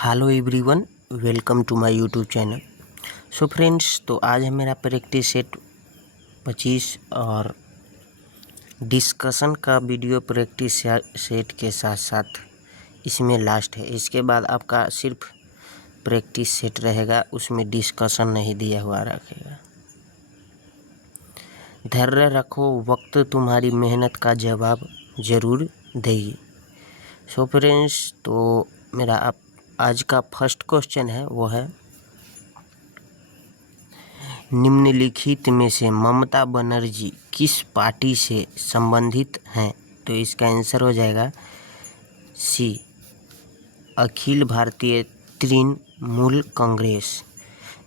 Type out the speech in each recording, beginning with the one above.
Hello everyone, welcome to my YouTube channel. So friends, तो आज है मेरा प्रैक्टिस सेट 25 और डिस्कशन का वीडियो प्रैक्टिस सेट के साथ साथ इसमें लास्ट है। इसके बाद आपका सिर्फ प्रैक्टिस सेट रहेगा, उसमें डिस्कशन नहीं दिया हुआ रखेगा। धैर्य रखो, वक्त तुम्हारी मेहनत का जवाब ज़रूर देगी। सो फ्रेंड्स, तो मेरा आज का फर्स्ट क्वेश्चन है, वो है निम्नलिखित में से ममता बनर्जी किस पार्टी से संबंधित हैं? तो इसका आंसर हो जाएगा सी, अखिल भारतीय तृणमूल कांग्रेस।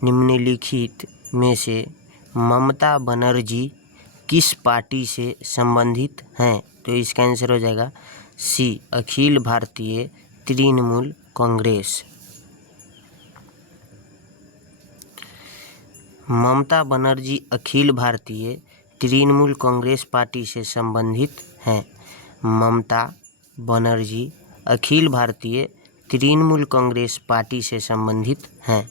निम्नलिखित में से ममता बनर्जी किस पार्टी से संबंधित हैं? तो इसका आंसर हो जाएगा सी, अखिल भारतीय तृणमूल कांग्रेस। ममता बनर्जी अखिल भारतीय तृणमूल कांग्रेस पार्टी से संबंधित हैं। ममता बनर्जी अखिल भारतीय तृणमूल कांग्रेस पार्टी से संबंधित हैं।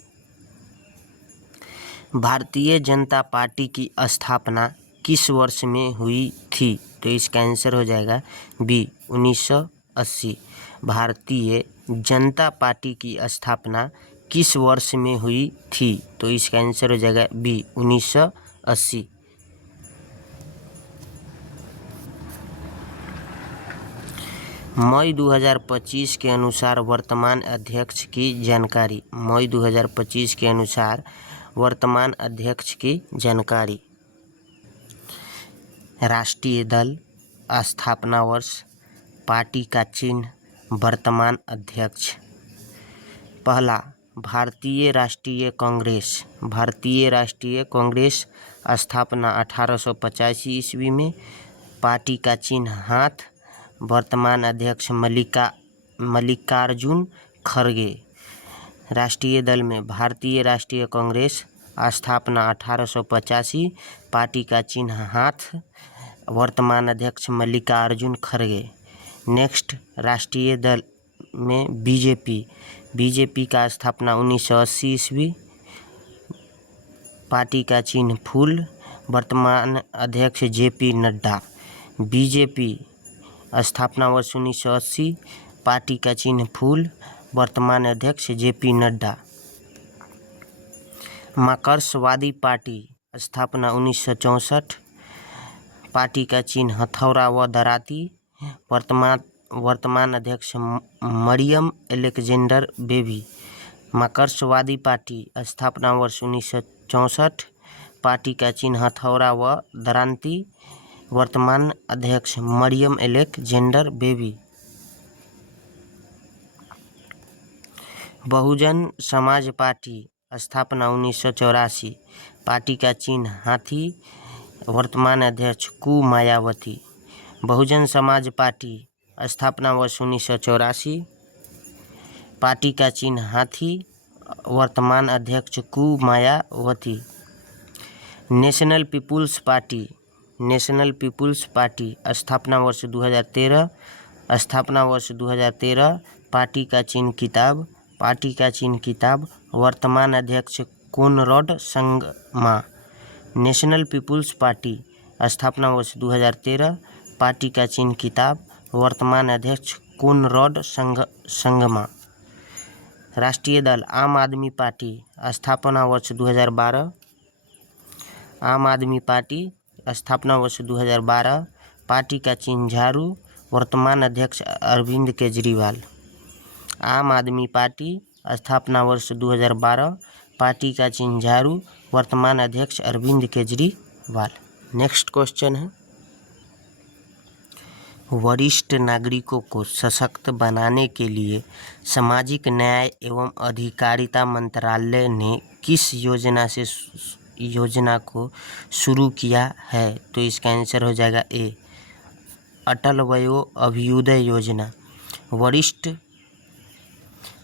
भारतीय जनता पार्टी की स्थापना किस वर्ष में हुई थी? तो इसका आंसर हो जाएगा बी, 1980। भारतीय जनता पार्टी की स्थापना किस वर्ष में हुई थी? तो इसका आंसर हो जाएगा बी, 1980। मई 2025 के अनुसार वर्तमान अध्यक्ष की जानकारी। मई 2025 के अनुसार वर्तमान अध्यक्ष की जानकारी। राष्ट्रीय दल, स्थापना वर्ष, पार्टी का चिन्ह, वर्तमान अध्यक्ष। पहला, भारतीय राष्ट्रीय कांग्रेस। भारतीय राष्ट्रीय कांग्रेस स्थापना 1885 ईस्वी में। पार्टी का चिन्ह हाथ, वर्तमान अध्यक्ष मल्लिकार्जुन खड़गे। राष्ट्रीय दल में भारतीय राष्ट्रीय कांग्रेस, स्थापना 1885, पार्टी का चिन्ह हाथ, वर्तमान अध्यक्ष मल्लिकार्जुन खड़गे। नेक्स्ट, राष्ट्रीय दल में बीजेपी। बीजेपी का स्थापना 1980 ईस्वी, पार्टी का चिन्ह फूल, वर्तमान अध्यक्ष जेपी नड्डा। बीजेपी स्थापना वर्ष 1980, पार्टी का चिन्ह फूल, वर्तमान अध्यक्ष जेपी नड्डा। मार्क्सवादी पार्टी स्थापना 1964, पार्टी का चिन्ह हथौड़ा व दराती, वर्तमान अध्यक्ष मरियम अलेक्जेंडर बेबी। मार्क्सवादी पार्टी स्थापना वर्ष 1964, पार्टी का चिन्ह हथौड़ा व दरांती, वर्तमान अध्यक्ष Maryam Alexander baby. Bahujan Samaj party स्थापना 1984, पार्टी का चिन्ह हाथी, वर्तमान अध्यक्ष कु मायावती। बहुजन समाज पार्टी स्थापना वर्ष 1984, पार्टी का चिन्ह हाथी, वर्तमान अध्यक्ष कु Mayawati. National people's party. National people's party स्थापना वर्ष 2013, स्थापना वर्ष 2013, पार्टी का चिन्ह किताब, पार्टी का चिन्ह किताब, वर्तमान अध्यक्ष Conrad Sangma. National people's party स्थापना वर्ष 2013, पार्टी का चिन्ह किताब, वर्तमान अध्यक्ष कोनराड संगमा। राष्ट्रीय दल आम आदमी पार्टी स्थापना वर्ष 2012, आम आदमी पार्टी स्थापना वर्ष 2012, पार्टी का चिन्ह झाड़ू, वर्तमान अध्यक्ष अरविंद केजरीवाल। आम आदमी पार्टी स्थापना वर्ष 2012, पार्टी का चिन्ह झाड़ू, वर्तमान अध्यक्ष अरविंद केजरीवाल। नेक्स्ट क्वेश्चन है, वरिष्ठ नागरिकों को सशक्त बनाने के लिए सामाजिक न्याय एवं अधिकारिता मंत्रालय ने किस योजना को शुरू किया है? तो इसका आंसर हो जाएगा ए, अटल वयो अभ्युदय योजना।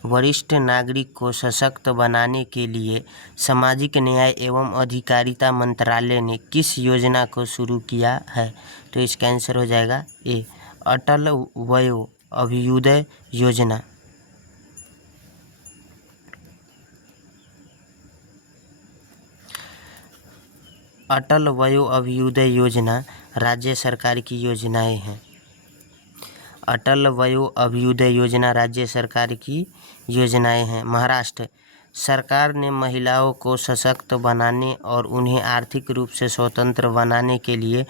वरिष्ठ नागरिक को सशक्त बनाने के लिए सामाजिक न्याय एवं अधिकारिता मंत्रालय ने किस योजना को शुरू किया है? तो इसका आंसर हो जाएगा ए, अटल वयो अभ्युदय योजना। अटल वयो अभ्युदय योजना राज्य सरकार की योजनाएं हैं। अटल वयो अभ्युदय योजना राज्य सरकार की योजनाएं हैं। महाराष्ट्र सरकार ने महिलाओं को सशक्त बनाने और उन्हें आर्थिक रूप से स्वतंत्र बनाने के लिए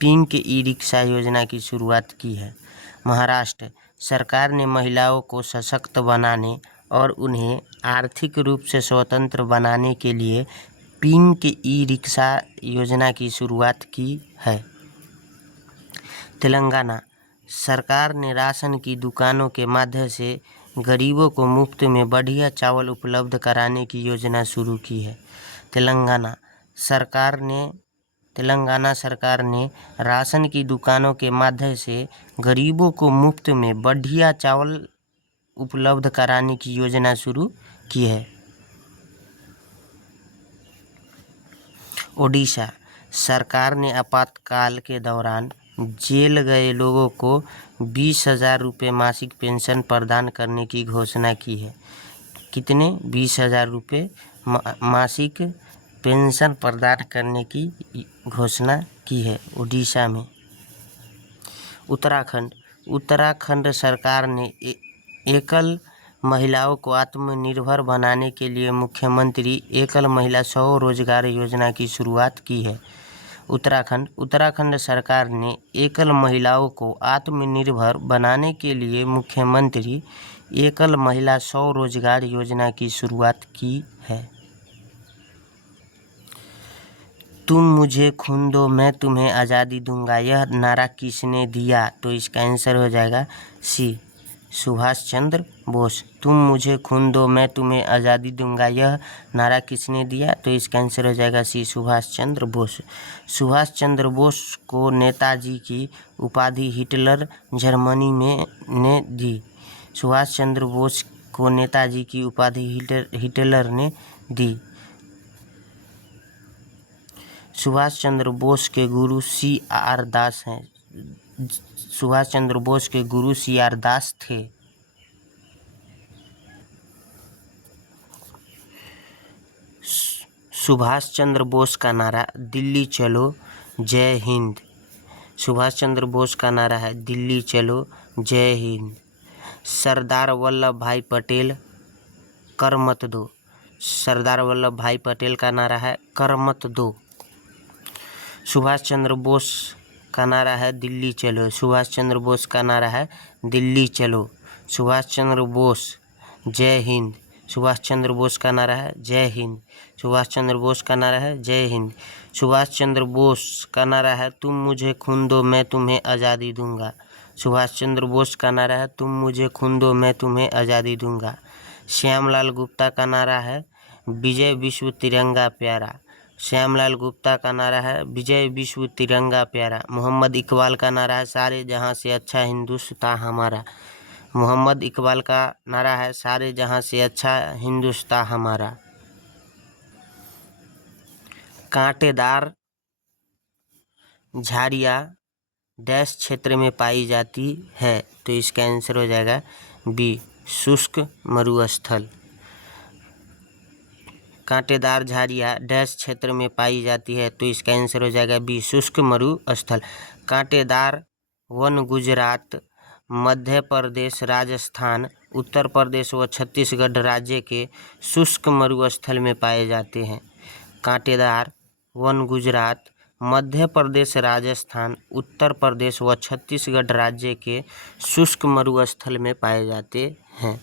पिंक ई रिक्शा योजना की शुरुआत की है। महाराष्ट्र सरकार ने महिलाओं को सशक्त बनाने और उन्हें आर्थिक रूप से स्वतंत्र बनाने के लिए पिंक ई रिक्शा योजना की शुरुआत की है। तेलंगाना सरकार ने राशन की दुकानों के माध्यम से गरीबों को मुफ्त में बढ़िया चावल उपलब्ध कराने की योजना शुरू की है। तेलंगाना सरकार ने राशन की दुकानों के माध्यम से गरीबों को मुफ्त में बढ़िया चावल उपलब्ध कराने की योजना शुरू की है। ओडिशा सरकार ने आपातकाल के दौरान जेल गए लोगों को 20,000 रुपये मासिक पेंशन प्रदान करने की घोषणा की है। कितने? 20,000 रुपये मासिक पेंशन प्रदान करने की घोषणा की है ओडिशा में। उत्तराखंड सरकार ने एकल महिलाओं को आत्मनिर्भर बनाने के लिए मुख्यमंत्री एकल महिला स्वरोजगार योजना की शुरुआत की है। उत्तराखंड सरकार ने एकल महिलाओं को आत्मनिर्भर बनाने के लिए मुख्यमंत्री एकल महिला स्वरोजगार योजना की शुरुआत की है। तुम मुझे खून दो मैं तुम्हें आज़ादी दूंगा, यह नारा किसने दिया? तो इसका आंसर हो जाएगा सी, सुभाष चंद्र बोस। तुम मुझे खून दो मैं तुम्हें आज़ादी दूंगा, यह नारा किसने दिया? तो इसका आंसर हो जाएगा सी, सुभाष चंद्र बोस। सुभाष चंद्र बोस को नेताजी की उपाधि हिटलर जर्मनी में ने दी। सुभाष चंद्र बोस को नेताजी की उपाधि हिटलर ने दी। सुभाष चंद्र बोस के गुरु C.R. दास हैं। सुभाष चंद्र बोस के गुरु C.R. दास थे। सुभाष चंद्र बोस का नारा दिल्ली चलो जय हिंद। सुभाष चंद्र बोस का नारा है दिल्ली चलो जय हिंद। सरदार वल्लभ भाई पटेल कर मत दो। सरदार वल्लभ भाई पटेल का नारा है कर मत दो। सुभाष चंद्र बोस का नारा है दिल्ली चलो। सुभाष चंद्र बोस का नारा है दिल्ली चलो। सुभाष चंद्र बोस जय हिंद। सुभाष चंद्र बोस का नारा है जय हिंद। सुभाष चंद्र बोस का नारा है जय हिंद। सुभाष चंद्र बोस का नारा है तुम मुझे खून दो मैं तुम्हें आज़ादी दूंगा। सुभाष चंद्र बोस का नारा है तुम मुझे खून दो मैं तुम्हें आज़ादी दूंगा। श्यामलाल गुप्ता का नारा है विजय विश्व तिरंगा प्यारा। श्यामलाल गुप्ता का नारा है विजय विश्व तिरंगा प्यारा। मोहम्मद इकबाल का नारा है सारे जहां से अच्छा हिंदुस्तान हमारा। मोहम्मद इकबाल का नारा है सारे जहां से अच्छा हिंदुस्तान हमारा। कांटेदार झाड़ियाँ डैश क्षेत्र में पाई जाती है, तो इसका आंसर हो जाएगा बी, शुष्क मरुस्थल। कांटेदार झाड़ियाँ डैश क्षेत्र में पाई जाती है, तो इसका आंसर हो जाएगा बी, शुष्क मरुस्थल। कांटेदार वन गुजरात, मध्य प्रदेश, राजस्थान, उत्तर प्रदेश व छत्तीसगढ़ राज्य के शुष्क मरुस्थल में पाए जाते हैं। कांटेदार वन गुजरात, मध्य प्रदेश, राजस्थान, उत्तर प्रदेश व छत्तीसगढ़ राज्य के शुष्क मरुस्थल में पाए जाते हैं।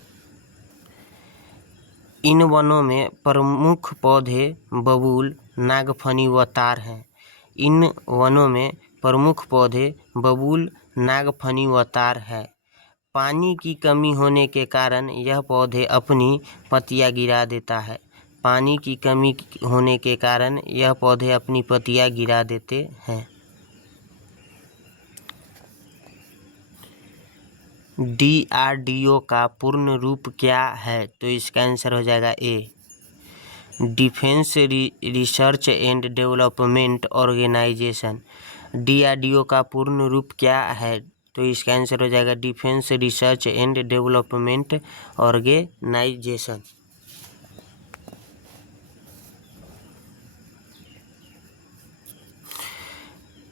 इन वनों में प्रमुख पौधे बबूल, नागफनी व तार हैं। इन वनों में प्रमुख पौधे बबूल, नागफनी व तार है। पानी की कमी होने के कारण यह पौधे अपनी पत्तियां गिरा देता है। पानी की कमी होने के कारण यह पौधे अपनी पत्तियां गिरा देते हैं। DRDO का पूर्ण रूप क्या है? तो इसका आंसर हो जाएगा A, defence research and development organisation. DRDO का पूर्ण रूप क्या है? तो इसका आंसर हो जाएगा defence research and development organisation.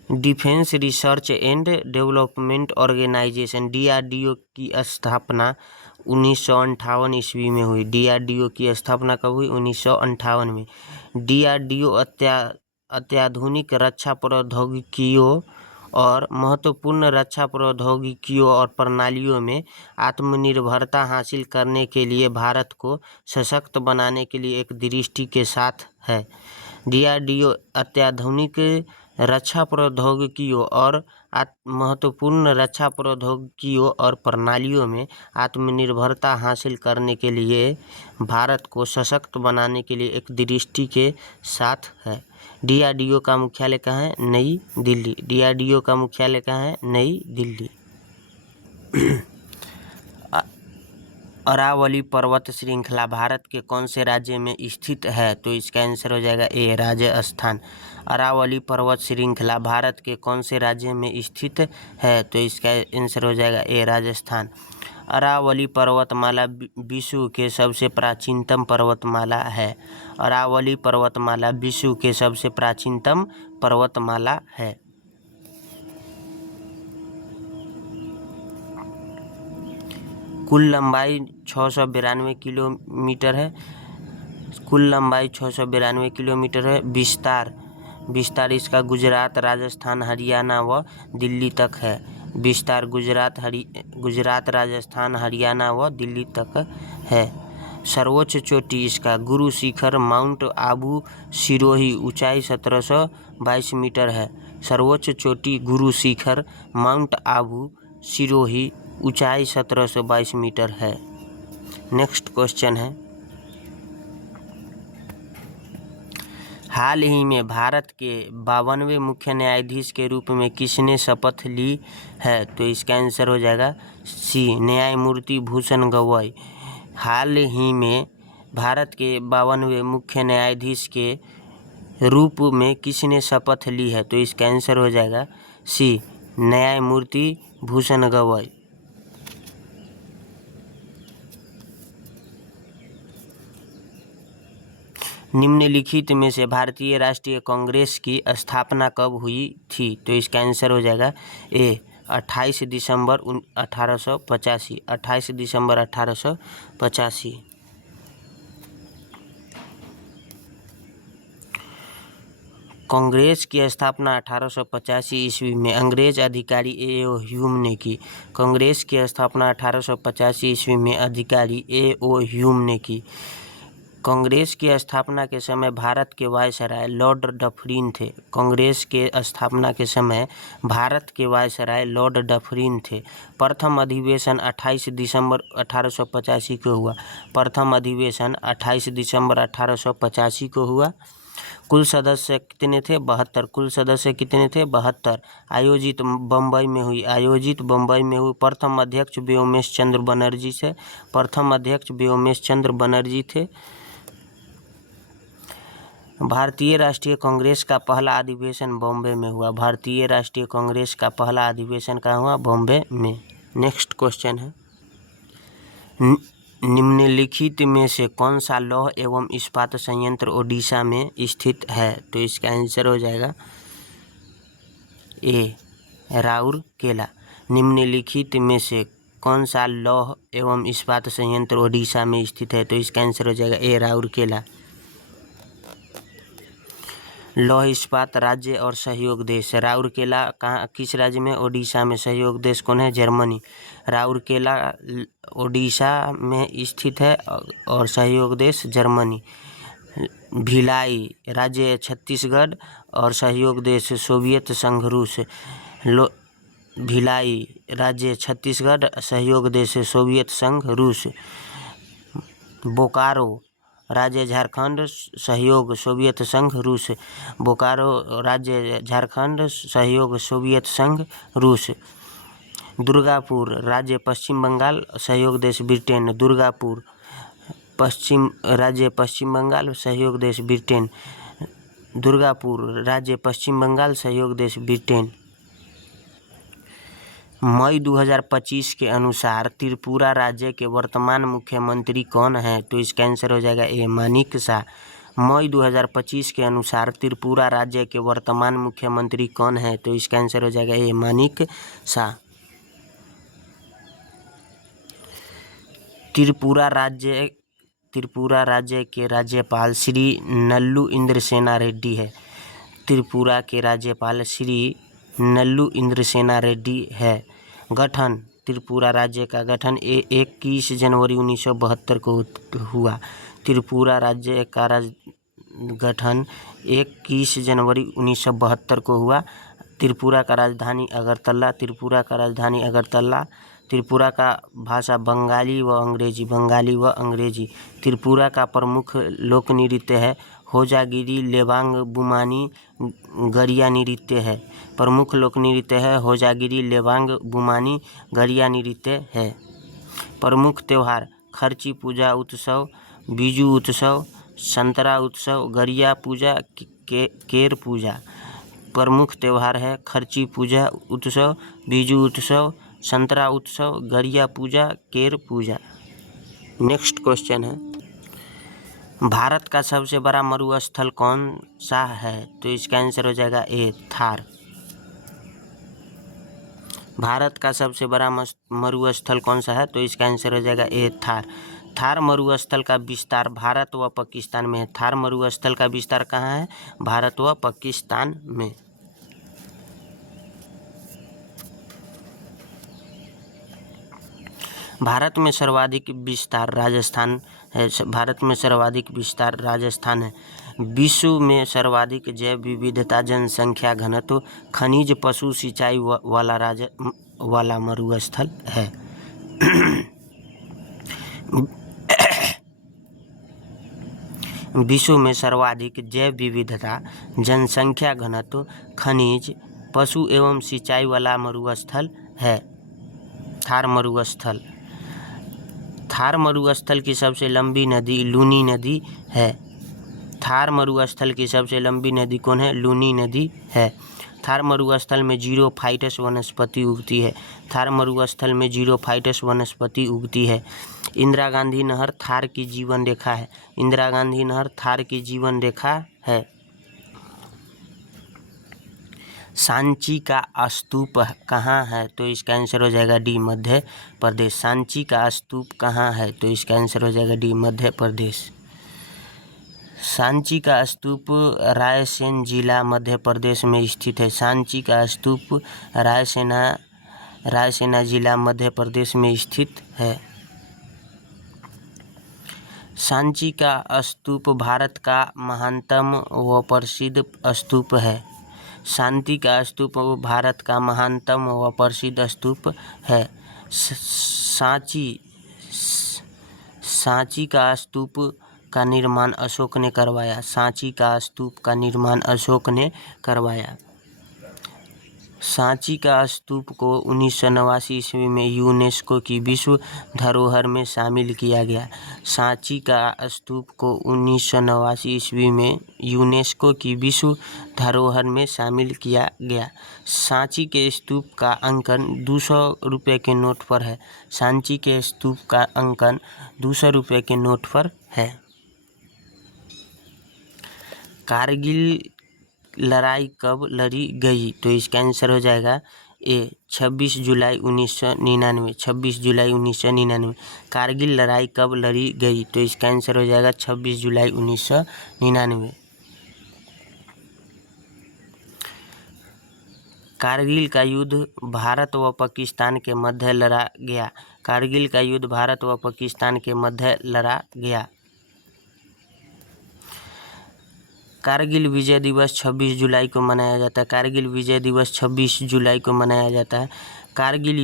Defence research and development organisation DRDO की स्थापना 1958 ईस्वी में हुई। DRDO की स्थापना कब हुई? 1958 में। DRDO अत्याधुनिक रक्षा प्रौद्योगिकियों और महत्वपूर्ण रक्षा प्रौद्योगिकियों और प्रणालियों में आत्मनिर्भरता हासिल करने के लिए भारत को सशक्त बनाने के लिए एक दृष्टि के साथ है। DRDO अत्याधुनिक रक्षा प्रौद्योगिकियों और महत्वपूर्ण रक्षा प्रौद्योगिकियों और प्रणालियों में आत्मनिर्भरता हासिल करने के लिए भारत को सशक्त बनाने के लिए एक दृष्टि के साथ है। DRDO का मुख्यालय कहाँ है? नई दिल्ली। DRDO का मुख्यालय कहाँ है? नई दिल्ली। अरावली पर्वत श्रृंखला भारत के कौन से राज्य में स्थित है? तो इसका आंसर हो जाएगा ए, राजस्थान। अरावली पर्वत श्रृंखला भारत के कौन से राज्य में स्थित है? तो इसका आंसर हो जाएगा ए, राजस्थान। अरावली पर्वतमाला विश्व के सबसे प्राचीनतम पर्वतमाला है। अरावली पर्वतमाला विश्व के सबसे प्राचीनतम पर्वतमाला है। कुल लंबाई 692 किलोमीटर है। कुल लंबाई 692 किलोमीटर है। विस्तार इसका गुजरात, राजस्थान, हरियाणा व दिल्ली तक है। विस्तार गुजरात, राजस्थान, हरियाणा व दिल्ली तक है। सर्वोच्च चोटी इसका गुरु शिखर माउंट आबू सिरोही, ऊंचाई 1722 मीटर है। सर्वोच्च चोटी गुरु शिखर माउंट आबू सिरोही, ऊंचाई 1722 मीटर है। नेक्स्ट क्वेश्चन है, हाल ही में भारत के 52वें मुख्य न्यायाधीश के रूप में किसने शपथ ली है? तो इसका आंसर हो जाएगा सी, न्यायमूर्ति भूषण गवई। हाल ही में भारत के 52वें मुख्य न्यायाधीश के रूप में किसने शपथ ली है? तो इसका आंसर हो जाएगा सी, न्यायमूर्ति भूषण गवई। निम्नलिखित में से भारतीय राष्ट्रीय कांग्रेस की स्थापना कब हुई थी? तो इसका आंसर हो जाएगा ए, 28 दिसंबर 1885। 28 दिसंबर 1885। कांग्रेस की स्थापना 1885 ईस्वी में अंग्रेज अधिकारी A.O. ह्यूम ने की। कांग्रेस की स्थापना 1885 ईस्वी में अधिकारी A.O. ह्यूम ने की। कांग्रेस की स्थापना के समय भारत के वायसराय लॉर्ड डफरिन थे। कांग्रेस के स्थापना के समय भारत के वायसराय लॉर्ड डफरिन थे। प्रथम अधिवेशन 28 दिसंबर 1885 को हुआ। प्रथम अधिवेशन 28 दिसंबर 1885 को हुआ। कुल सदस्य कितने थे? 72। कुल सदस्य कितने थे? 72। आयोजित बम्बई में हुई। प्रथम अध्यक्ष व्योमेश चंद्र बनर्जी से। प्रथम अध्यक्ष व्योमेश चंद्र बनर्जी थे। भारतीय राष्ट्रीय कांग्रेस का पहला अधिवेशन बॉम्बे में हुआ। भारतीय राष्ट्रीय कांग्रेस का पहला अधिवेशन कहाँ हुआ? बॉम्बे में। नेक्स्ट क्वेश्चन है, निम्नलिखित में से कौन सा लौह एवं इस्पात संयंत्र ओडिशा में स्थित है? तो इसका आंसर हो जाएगा ए, राउरकेला। निम्नलिखित में से कौन सा लौह एवं इस्पात संयंत्र ओडिशा में स्थित है? तो इसका आंसर हो जाएगा ए, राउरकेला। लौह इस्पात राज्य और सहयोग देश। राउरकेला कहाँ, किस राज्य में? ओडिशा में। सहयोग देश कौन है? जर्मनी। राउरकेला ओडिशा में स्थित है और सहयोग देश जर्मनी। भिलाई राज्य छत्तीसगढ़ और सहयोग देश सोवियत संघ रूस। भिलाई राज्य छत्तीसगढ़, सहयोग देश सोवियत संघ रूस। बोकारो राज्य झारखंड, सहयोग सोवियत संघ रूस। बोकारो राज्य झारखंड, सहयोग सोवियत संघ रूस। दुर्गापुर राज्य पश्चिम बंगाल, सहयोग देश ब्रिटेन। दुर्गापुर राज्य पश्चिम बंगाल, सहयोग देश ब्रिटेन। दुर्गापुर राज्य पश्चिम बंगाल, सहयोग देश ब्रिटेन। मई 2025 के अनुसार त्रिपुरा राज्य के वर्तमान मुख्यमंत्री कौन है? तो इसका आंसर हो जाएगा ए, मानिक शाह। मई 2025 के अनुसार त्रिपुरा राज्य के वर्तमान मुख्यमंत्री कौन है? तो इसका आंसर हो जाएगा ए मानिक शाह। त्रिपुरा राज्य के राज्यपाल श्री नल्लू इंद्रसेना रेड्डी है। त्रिपुरा के राज्यपाल श्री नल्लू इंद्रसेना रेड्डी है। गठन त्रिपुरा राज्य का गठन 21 जनवरी 1972 को हुआ। त्रिपुरा राज्य का गठन 21 जनवरी 1972 को हुआ। त्रिपुरा का राजधानी अगरतला। त्रिपुरा का भाषा बंगाली व अंग्रेजी। त्रिपुरा का प्रमुख लोक नृत्य है होजागिरी, लेबांग, बुमानी, गरिया नृत्य है। प्रमुख लोक नृत्य है होजागिरी, लेबांग, बुमानी, गरिया नृत्य है। प्रमुख त्यौहार खर्ची पूजा उत्सव, बीजू उत्सव, संतरा उत्सव, गरिया पूजा, केर पूजा। प्रमुख त्यौहार है खर्ची पूजा उत्सव, बीजू उत्सव, संतरा उत्सव, गरिया पूजा, केर पूजा। नेक्स्ट क्वेश्चन है, भारत का सबसे बड़ा मरुस्थल कौन सा है? तो इसका आंसर हो जाएगा ए थार। भारत का सबसे बड़ा मरुस्थल कौन सा है? तो इसका आंसर हो जाएगा ए थार। थार मरुस्थल का विस्तार भारत व पाकिस्तान में है। थार मरुस्थल का विस्तार कहाँ है? भारत व पाकिस्तान में। भारत में सर्वाधिक विस्तार राजस्थान है। विश्व में सर्वाधिक जैव विविधता, जनसंख्या घनत्व, खनिज, पशु, सिंचाई वाला मरुस्थल है। विश्व में सर्वाधिक जैव विविधता, जनसंख्या घनत्व, खनिज, पशु एवं सिंचाई वाला मरुस्थल है थार मरुस्थल। थार मरुस्थल की सबसे लंबी नदी लूनी नदी है। थार मरुस्थल की सबसे लंबी नदी कौन है? लूनी नदी है। थार मरुस्थल में जीरोफाइटस वनस्पति उगती है। थार मरुस्थल में जीरोफाइटस वनस्पति उगती है। इंदिरा गांधी नहर थार की जीवन रेखा है। इंदिरा गांधी नहर थार की जीवन रेखा है। सांची का स्तूप कहाँ है? तो इसका आंसर हो जाएगा डी मध्य प्रदेश। सांची का स्तूप कहाँ है? तो इसका आंसर हो जाएगा डी मध्य प्रदेश। सांची का स्तूप रायसेन जिला मध्य प्रदेश में स्थित है। सांची का स्तूप रायसेना जिला मध्य प्रदेश में स्थित है। सांची का स्तूप भारत का महानतम व प्रसिद्ध स्तूप है। सांची का स्तूप भारत का महानतम व प्रसिद्ध स्तूप है। सांची का स्तूप का निर्माण अशोक ने करवाया। सांची का स्तूप का निर्माण अशोक ने करवाया। सांची का स्तूप को 1989 ईस्वी में यूनेस्को की विश्व धरोहर में शामिल किया गया। सांची का स्तूप को 1989 ईस्वी में यूनेस्को की विश्व धरोहर में शामिल किया गया। सांची के स्तूप का अंकन 200 रुपये के नोट पर है। सांची के स्तूप का अंकन 200 रुपये के नोट पर है। कारगिल लड़ाई कब लड़ी गई? तो इसका आंसर हो जाएगा ए 26 जुलाई 1999। 26 जुलाई 1999। कारगिल लड़ाई कब लड़ी गई? तो इसका आंसर हो जाएगा 26 जुलाई 1999। कारगिल का युद्ध भारत व पाकिस्तान के मध्य लड़ा गया। कारगिल का युद्ध भारत व पाकिस्तान के मध्य लड़ा गया। कारगिल विजय दिवस 26 जुलाई को मनाया जाता है। कारगिल विजय दिवस 26 जुलाई को मनाया जाता है। कारगिल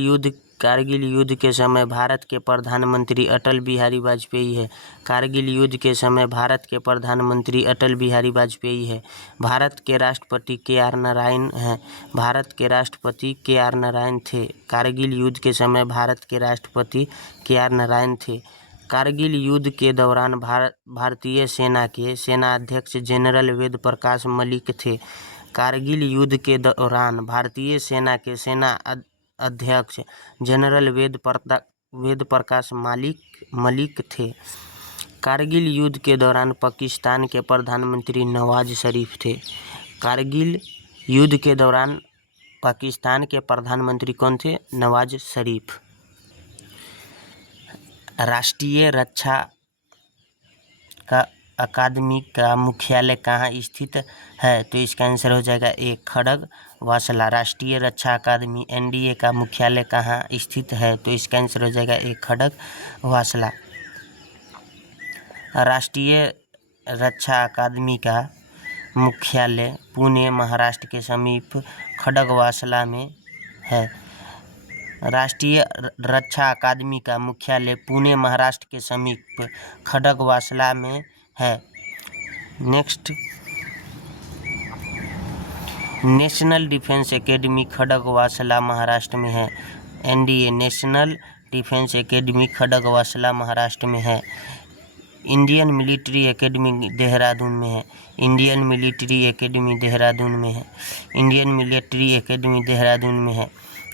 युद्ध के समय भारत के प्रधानमंत्री अटल बिहारी वाजपेयी है। कारगिल युद्ध के समय भारत के प्रधानमंत्री अटल बिहारी वाजपेयी है। भारत के राष्ट्रपति के.आर. नारायण हैं। भारत के राष्ट्रपति के.आर. नारायण थे। कारगिल युद्ध के समय भारत के राष्ट्रपति के.आर. नारायण थे। कारगिल युद्ध के दौरान भारतीय सेना के सेनाध्यक्ष जनरल वेद प्रकाश मलिक थे। कारगिल युद्ध के दौरान भारतीय सेना के सेना अध्यक्ष जनरल वेद प्रकाश मलिक थे। कारगिल युद्ध के दौरान पाकिस्तान के प्रधानमंत्री नवाज शरीफ थे। कारगिल युद्ध के दौरान पाकिस्तान के प्रधानमंत्री कौन थे? नवाज शरीफ। राष्ट्रीय रक्षा अकादमी का मुख्यालय कहाँ स्थित है? तो इसका आंसर हो जाएगा ए, खड़गवासला। राष्ट्रीय रक्षा अकादमी एनडीए का मुख्यालय कहाँ स्थित है? तो इसका आंसर हो जाएगा ए, खड़गवासला। राष्ट्रीय रक्षा अकादमी का मुख्यालय पुणे महाराष्ट्र के समीप खड़गवासला में है। राष्ट्रीय रक्षा अकादमी का मुख्यालय पुणे महाराष्ट्र के समीप खड़गवासला में है। Next, national defence academy Khadakwasla Maharashtra में है। NDA national defence academy Khadakwasla Maharashtra में है। इंडियन मिलिट्री एकेडमी देहरादून में है। इंडियन मिलिट्री एकेडमी देहरादून में है। इंडियन मिलिट्री एकेडमी देहरादून में है।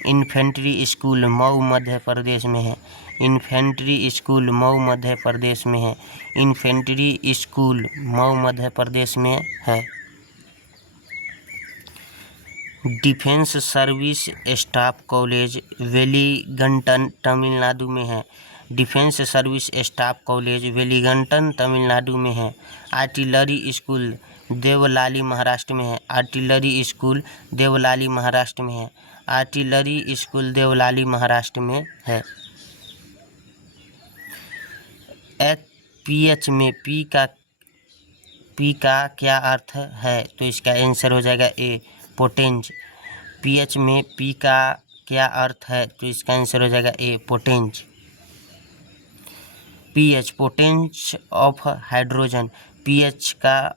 इन्फेंट्री स्कूल मऊ मध्य प्रदेश में है। इन्फेंट्री स्कूल मऊ मध्य प्रदेश में है। इन्फेंट्री स्कूल मऊ मध्य प्रदेश में है। Defence service staff college Wellington Tamil Nadu में है। Defence service staff college Wellington Tamil Nadu में है। आर्टिलरी स्कूल देवलाली महाराष्ट्र में है। आर्टिलरी स्कूल देवलाली महाराष्ट्र में है। आर्टिलरी स्कूल देवलाली महाराष्ट्र में है। पीएच में पी का क्या अर्थ है? तो इसका आंसर हो जाएगा ए, पोटेंज। पीएच में पी का क्या अर्थ है? तो इसका आंसर हो जाएगा A, potenz. PH potenz of hydrogen. PH का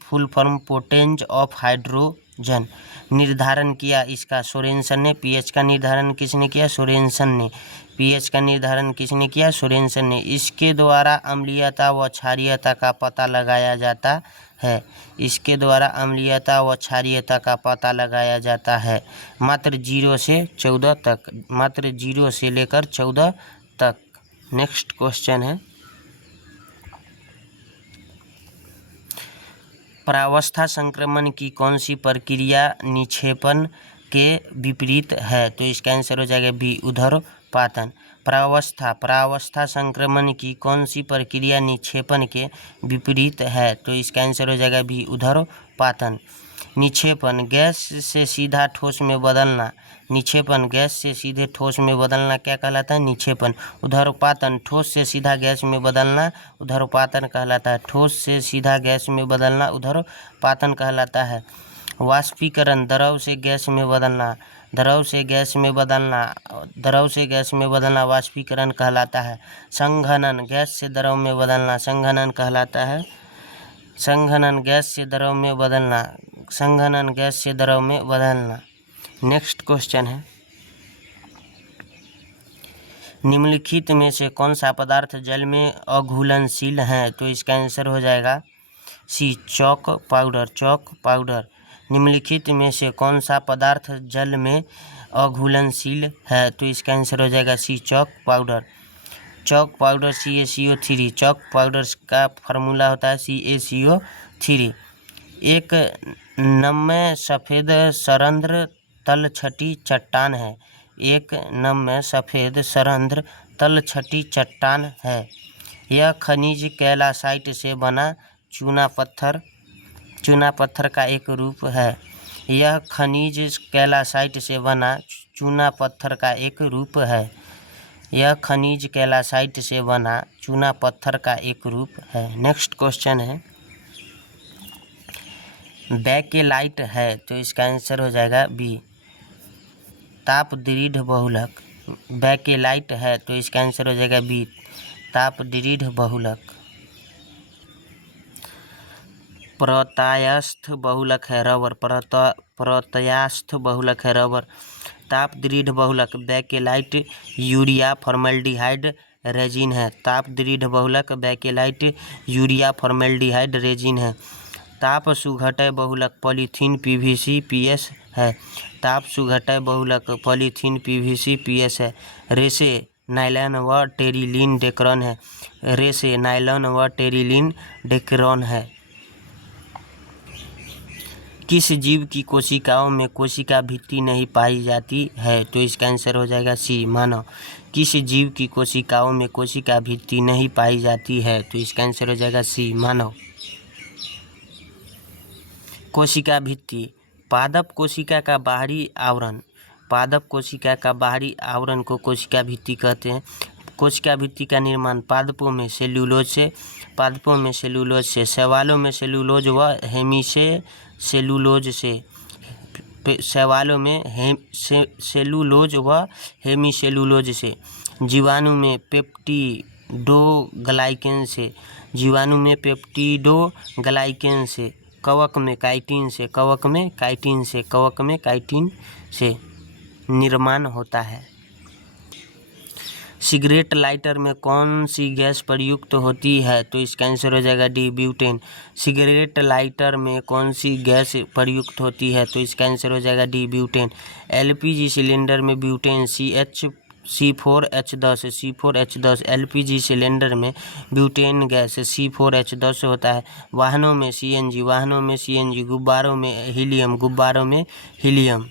full form potenz of hydrogen. निर्धारण किया इसका सोरेनसन ने। पीएच का निर्धारण किसने किया? सोरेनसन ने। पीएच का निर्धारण किसने किया? सोरेनसन ने। इसके द्वारा अम्लीयता व क्षारीयता का पता लगाया जाता है। इसके द्वारा अम्लीयता व क्षारीयता का पता लगाया जाता है। मात्र 0 से 14 तक, मात्र 0 से लेकर 14 तक। नेक्स्ट क्वेश्चन है, परावस्था संक्रमण की कौन सी प्रक्रिया निक्षेपण के विपरीत है? तो इसका आंसर हो जाएगा बी, ऊर्ध्वपातन। परावस्था संक्रमण की कौन सी प्रक्रिया निक्षेपण के विपरीत है? तो इसका आंसर हो जाएगा बी, ऊर्ध्वपातन। निक्षेपण गैस से सीधा ठोस में बदलना। निक्षेपण गैस से सीधे ठोस में बदलना क्या कहलाता है? निक्षेपण। ऊर्ध्वपातन ठोस से सीधा गैस में बदलना ऊर्ध्वपातन कहलाता है। ठोस से सीधा गैस में बदलना ऊर्ध्वपातन कहलाता है। वाष्पीकरण द्रव से गैस में बदलना। द्रव से गैस में बदलना, द्रव से गैस में बदलना वाष्पीकरण कहलाता है। संघनन गैस से द्रव में बदलना संघनन कहलाता है। संघनन गैस से द्रव में बदलना, संघनन गैस से द्रव में बदलना। नेक्स्ट क्वेश्चन है, निम्नलिखित में से कौन सा पदार्थ जल में अघुलनशील है? तो इसका आंसर हो जाएगा C, chalk powder. Chalk powder. निम्नलिखित में से कौन सा पदार्थ जल में अघुलनशील है? तो इसका आंसर हो जाएगा C, chalk powder. Chalk powder CaCO3। Chalk powder का फार्मूला होता है CaCO3। एक नम्य सफ़ेद सरंध्र तलछटी चट्टान है। एक नम्य सफ़ेद सरंध्र तलछटी चट्टान है। यह खनिज कैलासाइट से बना चूना पत्थर का एक रूप है। यह खनिज कैलासाइट से बना चूना पत्थर का एक रूप है। यह खनिज कैलासाइट से बना चूना पत्थर का एक रूप है। नेक्स्ट क्वेश्चन है, बैकेलाइट है। तो इसका आंसर हो जाएगा बी, ताप दृढ़ बहुलक। बैकेलाइट है तो इसका आंसर हो जाएगा बी, ताप दृढ़ बहुलक। प्रत्यास्थ बहुलक है रबर। प्रत्यास्थ बहुलक है रबर। ताप दृढ़ बहुलक बैकेलाइट यूरिया फॉर्मल्डिहाइड रेजिन है। ताप दृढ़ बहुलक बैकेलाइट यूरिया फॉर्मल्डिहाइड रेजिन है। ताप सुघटय बहुलक पॉलीथीन PVC PS है। ताप सुघटय बहुलक पॉलीथीन PVC PS है। रेसे नायलॉन व टेरिलीन डेक्रोन है। रे से नायलॉन व टेरिलीन डेक्रोन है। किस जीव की कोशिकाओं में कोशिका भित्ति नहीं पाई जाती है? तो इसका आंसर हो जाएगा सी, मानव। किस जीव की कोशिकाओं में कोशिका भित्ति नहीं पाई जाती है? तो इसका आंसर हो जाएगा सी, मानव। कोशिका भित्ति, पादप कोशिका का बाहरी आवरण। पादप कोशिका का बाहरी आवरण को कोशिका भित्ति कहते हैं। कोशिका भित्ति का निर्माण पादपों में सेल्यूलोज से, शैवालों में सेल्यूलोज व हेमीसेलुलोज से, शैवालों में सेलुलोज व हेमीसेलुलोज से, जीवाणु में पेप्टिडोग्लाइकेन से, कवक में काइटिन से निर्माण होता है। सिगरेट लाइटर में कौन सी गैस प्रयुक्त होती है? तो इसका आंसर हो जाएगा डी, ब्यूटेन। सिगरेट लाइटर में कौन सी गैस प्रयुक्त होती है? तो इसका आंसर हो जाएगा डी, ब्यूटेन। एलपीजी सिलेंडर में ब्यूटेन C4H10 एलपीजी सिलेंडर में ब्यूटेन गैस C4H10 होता है। वाहनों में CNG, गुब्बारों में हीलियम।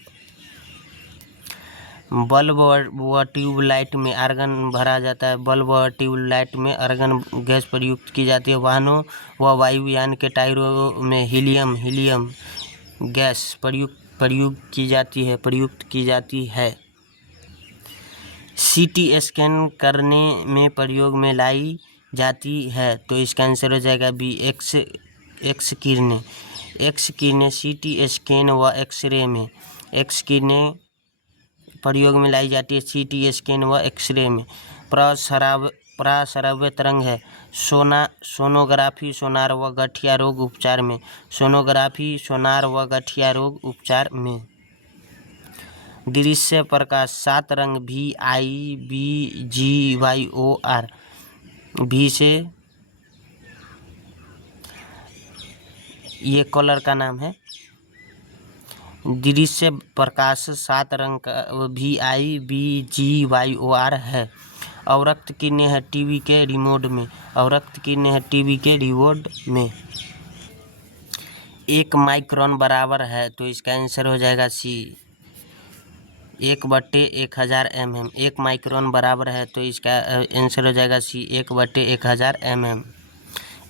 बल्ब व ट्यूबलाइट में आर्गन भरा जाता है। बल्ब व ट्यूबलाइट में आर्गन गैस प्रयुक्त की जाती है। वाहनों व वायुयान के टायरों में हीलियम गैस प्रयुक्त की जाती है। सीटी स्कैन करने में प्रयोग में लाई जाती है। तो इसका आंसर हो जाएगा बी, एक्स किरणें सीटी स्कैन व एक्सरे में प्रयोग में लाई जाती है। सीटी स्कैन व एक्सरे में। प्रस्राव्य तरंग है सोनोग्राफी, सोनार व गठिया रोग उपचार में। दृश्य प्रकाश 7 रंग VIBGYOR, भी से ये कलर का नाम है। दृश्य प्रकाश 7 रंग का VIBGYOR है। अवरक्त किरणें है टीवी के रिमोट में। 1 माइक्रोन बराबर है। तो इसका आंसर हो जाएगा सी, 1/1000 mm। 1 माइक्रोन बराबर है तो इसका आंसर हो जाएगा सी, 1/1000 mm।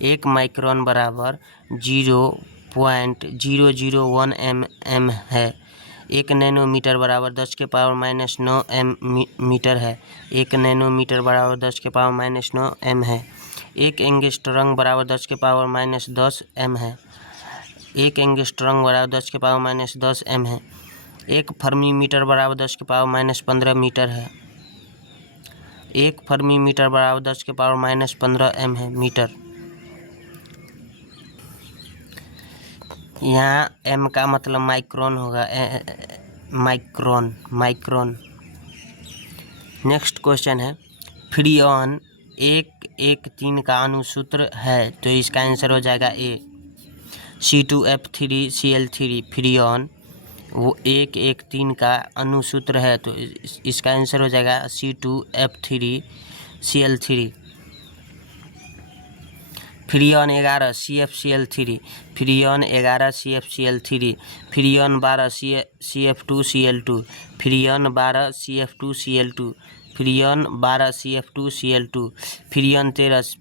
1 माइक्रोन बराबर 0.001 mm है। 1 नैनोमीटर बराबर 10⁻⁹ मीटर है। 1 नैनोमीटर बराबर 10⁻⁹ m है। 1 एंगस्ट्रॉम बराबर 10⁻10 m है। 1 एंगस्ट्रॉम बराबर 10⁻10 m है। 1 फर्मी-मीटर बराबर 10⁻15 मीटर है। 1 फर्मी-मीटर बराबर 10⁻15 m है, मीटर। यहाँ m का मतलब माइक्रोन होगा, माइक्रोन। नेक्स्ट क्वेश्चन है, फ्रियोन 113 का अणुसूत्र है। तो इसका आंसर हो जाएगा ए, C2F3Cl3। फ्रियोन वो 113 का अणुसूत्र है तो इसका आंसर हो जाएगा C2F3Cl3। Freon 11 CFCl3, Freon 11 CFCl3, Freon 12 CF2Cl2, Freon 12 CF2Cl2, Freon 12 CF2Cl2, Freon 13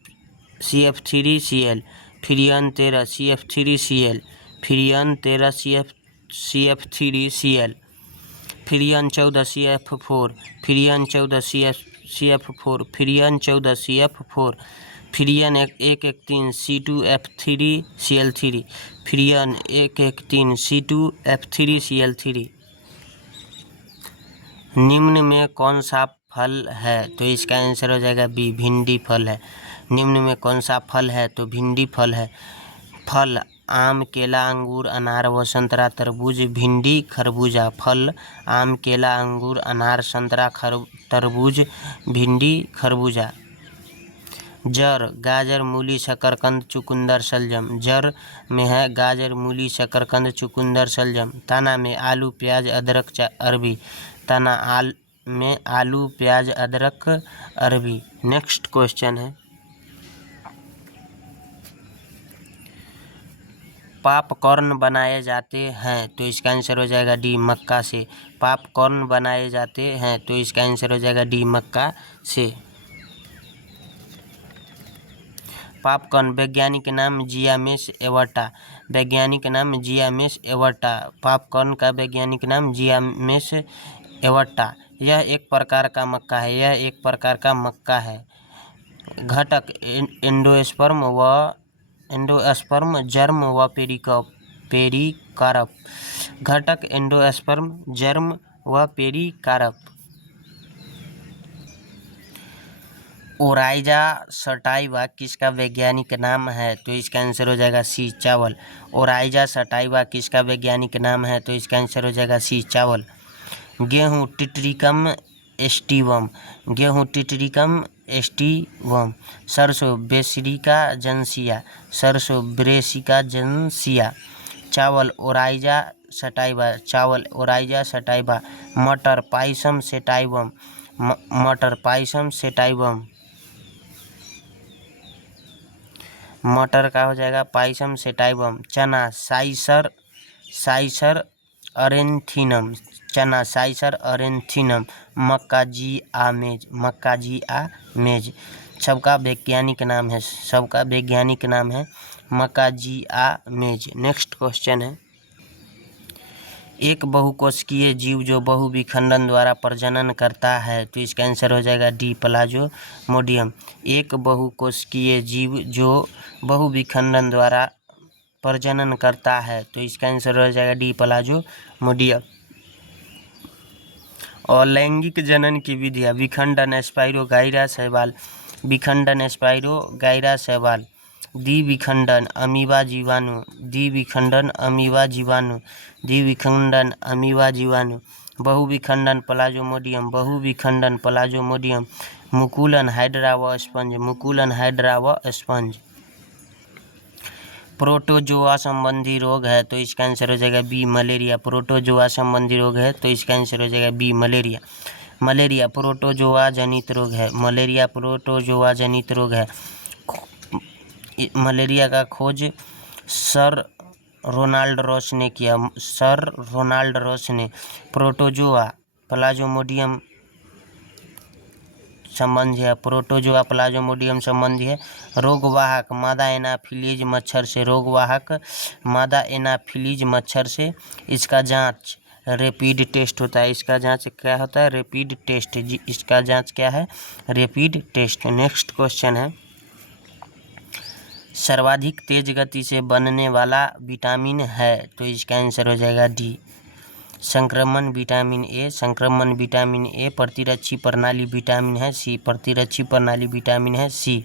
CF3Cl, Freon 13 CF3Cl, Freon 13 CF3Cl, Freon 14 CF4, Freon 14 CF4, Freon 14 CF4, Freon 113 C2F3Cl3, Freon 113 C2F3Cl3। निम्न में कौन सा फल है? तो इसका आंसर हो जाएगा बी, भिंडी फल है। निम्न में कौन सा फल है? तो भिंडी फल है। फल आम, केला, अंगूर, अनार व संतरा, तरबूज, भिंडी, खरबूजा। फल आम, केला, अंगूर, अनार, संतरा, तरबूज, भिंडी, खरबूजा। जर गाजर, मूली, शकरकंद, चुकंदर, शलजम। जर में है गाजर, मूली, शकरकंद, चुकंदर, शलजम। तना में आलू, प्याज, अदरक, अरबी। तना में आलू, प्याज, अदरक, अरबी। नेक्स्ट क्वेश्चन है, पॉपकॉर्न बनाए जाते हैं तो इसका आंसर हो जाएगा डी, मक्का से। पॉपकॉर्न बनाए जाते हैं तो इसका आंसर हो जाएगा डी, मक्का से। पॉपकॉर्न वैज्ञानिक नाम जियामेस एवर्टा। वैज्ञानिक नाम जियामेस एवर्टा। पॉपकॉर्न का वैज्ञानिक नाम जियामेस एवर्टा। यह एक प्रकार का मक्का है। यह एक प्रकार का मक्का है। घटक एंडोस्पर्म, जर्म व पेरिकार्प। घटक एंडोस्पर्म, जर्म व पेरिकार्प। ओराइजा सटाइवा किसका वैज्ञानिक नाम है तो इसका आंसर हो जाएगा सी, चावल। ओराइजा सटाइवा किसका वैज्ञानिक नाम है तो इसका आंसर हो जाएगा सी, चावल। गेहूँ टिटरिकम एस्टिवम। गेहूँ टिटरिकम एस्टिवम। सरसों ब्रेसिका जनसिया। सरसों ब्रेसिका जनसिया। चावल ओराइजा सटाइवा। चावल ओराइजा सटाइवा। मटर पाइसम सेटाइवम। मटर पाइसम सेटाइवम। मटर का हो जाएगा पाइसम सेटाइवम। चना साइसर अरेंथिनम। चना साइसर अरेंथिनम। मक्का जिआमेज। मक्का जिआमेज। सबका वैज्ञानिक नाम है। सबका वैज्ञानिक नाम है मक्का जिआमेज। नेक्स्ट क्वेश्चन है, एक बहुकोशिकीय जीव जो बहुविखंडन द्वारा प्रजनन करता है तो इसका आंसर हो जाएगा डी, प्लाज्मोडियम। एक बहुकोशिकीय जीव जो बहुविखंडन द्वारा प्रजनन करता है तो इसका आंसर हो जाएगा डी, प्लाज्मोडियम। और लैंगिक जनन की विधियाँ, विखंडन स्पाइरोगाइरा शैवाल। विखंडन स्पाइरोगाइरा शैवाल। द्विविखंडन अमीबा जीवाणु। द्विविखंडन अमीबा जीवाणु। द्विविखंडन अमीबा जीवाणु। बहुविखंडन प्लाज्मोडियम। बहुविखंडन प्लाज्मोडियम। मुकुलन हाइड्रा व स्पंज। मुकुलन हाइड्रा व स्पंज। प्रोटोजोआ संबंधी रोग है तो इसका आंसर हो जाएगा बी, मलेरिया। प्रोटोजोआ संबंधी रोग है तो इसका आंसर हो जाएगा बी, मलेरिया। मलेरिया प्रोटोजोआ जनित रोग है। मलेरिया प्रोटोजोआ जनित रोग है। मलेरिया का खोज सर रोनाल्ड रॉस ने किया। सर रोनाल्ड रॉस ने। प्रोटोजोआ प्लाज्मोडियम संबंधी है। प्रोटोजोआ प्लाज्मोडियम संबंधी है। रोगवाहक मादा एनाफिलीज मच्छर से। रोगवाहक मादा एनाफिलीज मच्छर से। इसका जांच रैपिड टेस्ट होता है। इसका जांच क्या होता है? Rapid test. इसका जांच क्या है? Rapid test. नेक्स्ट क्वेश्चन है, सर्वाधिक तेज गति से बनने वाला विटामिन है तो इसका आंसर हो जाएगा डी, संक्रमण विटामिन ए। संक्रमण विटामिन ए। प्रतिरक्षी प्रणाली विटामिन है सी। प्रतिरक्षी प्रणाली विटामिन है सी।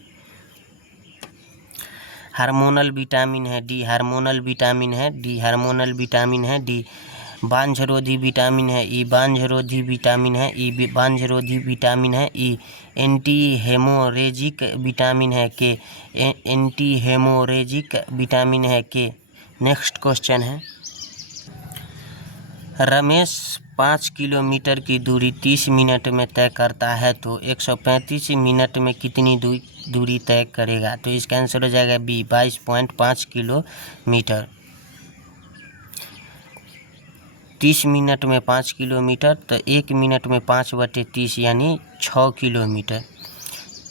हार्मोनल विटामिन है डी। हार्मोनल विटामिन है डी। हार्मोनल विटामिन है डी। बांझरोधी विटामिन है ई। बांझरोधी विटामिन है ई। बांझरोधी विटामिन है ई। एंटी हेमोरेजिक विटामिन है के। एंटी हेमोरेजिक विटामिन है के। नेक्स्ट क्वेश्चन है, रमेश 5 किलोमीटर की दूरी 30 मिनट में तय करता है तो 135 मिनट में कितनी दूरी तय करेगा तो इसका आंसर हो जाएगा बी, 22.5 किलोमीटर। 30 मिनट में 5 किलोमीटर तो 1 मिनट में 5/30 यानी 6 किलोमीटर।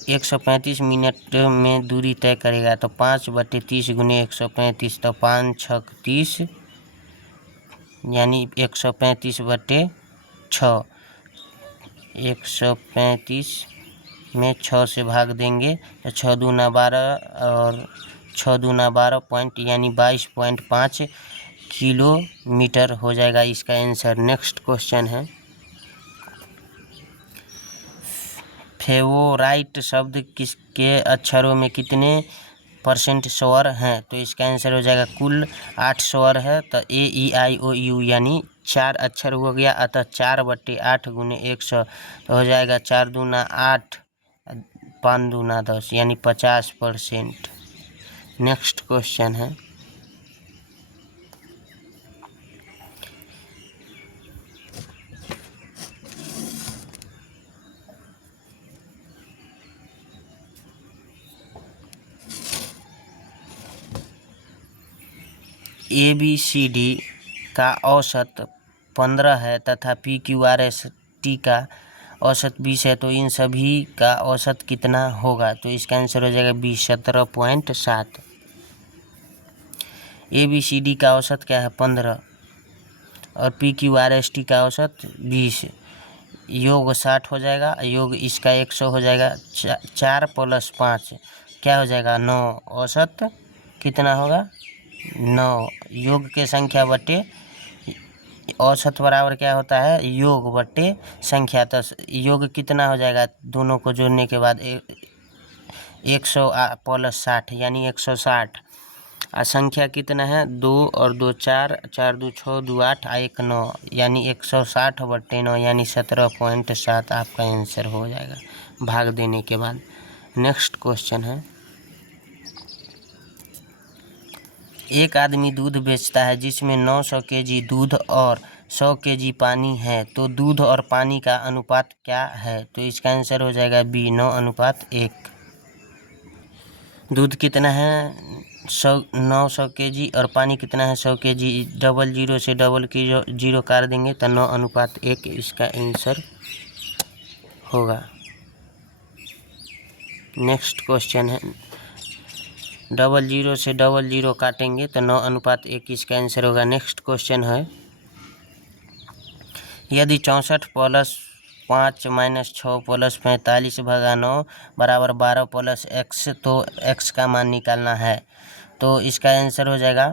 135 मिनट में दूरी तय करेगा तो 5/30 गुने 135 तो 5 6 30 यानी 135/6। 135 में 6 से भाग देंगे तो 6 दूना 12 और 6 दूना 12 पॉइंट यानी 22.5 किलोमीटर हो जाएगा इसका आंसर। नेक्स्ट क्वेश्चन है, फेवोराइट शब्द किसके अक्षरों में कितने % स्वर हैं तो इसका आंसर हो जाएगा कुल 8 स्वर है तो A E I O U यानी 4 अक्षर हो गया, अतः 4/8 गुने 100 तो हो जाएगा 4 दूना 8 5 दूना 10 यानी 50%। नेक्स्ट क्वेश्चन है, ABCD का औसत 15 है तथा PQRST का औसत 20 है, तो इन सभी का औसत कितना होगा? तो इसका आंसर हो जाएगा 20, 17.7। ABCD का औसत क्या है? 15 और PQRST का औसत 20, योग 60 हो जाएगा, योग इसका 100 हो जाएगा। 4 + 5 क्या हो जाएगा? 9। औसत कितना होगा? 9। योग के संख्या बटे औसत बराबर क्या होता है? योग बटे संख्या। तो योग कितना हो जाएगा? दोनों को जोड़ने के बाद 100 + 60 यानी 160। और संख्या कितना है? 2 और 2 4, 4 2 6, 2 8, 1 9 यानी 160/9 यानी 17.7 आपका आंसर हो जाएगा भाग देने के बाद। नेक्स्ट क्वेश्चन है, एक आदमी दूध बेचता है जिसमें 900 केजी दूध और 100 केजी पानी है, तो दूध और पानी का अनुपात क्या है? तो इसका आंसर हो जाएगा B, 9:1। दूध कितना है? 900 केजी और पानी कितना है? 100 केजी। 00 से डबल की जीरो काट देंगे तो 9:1 इसका आंसर होगा। नेक्स्ट क्वेश्चन है, 00 से डबल जीरो काटेंगे तो 9:1 इसका आंसर होगा। नेक्स्ट क्वेश्चन है, यदि 64 + 5 - 6 + 45/9 = 12 + x, तो x का मान निकालना है। तो इसका आंसर हो जाएगा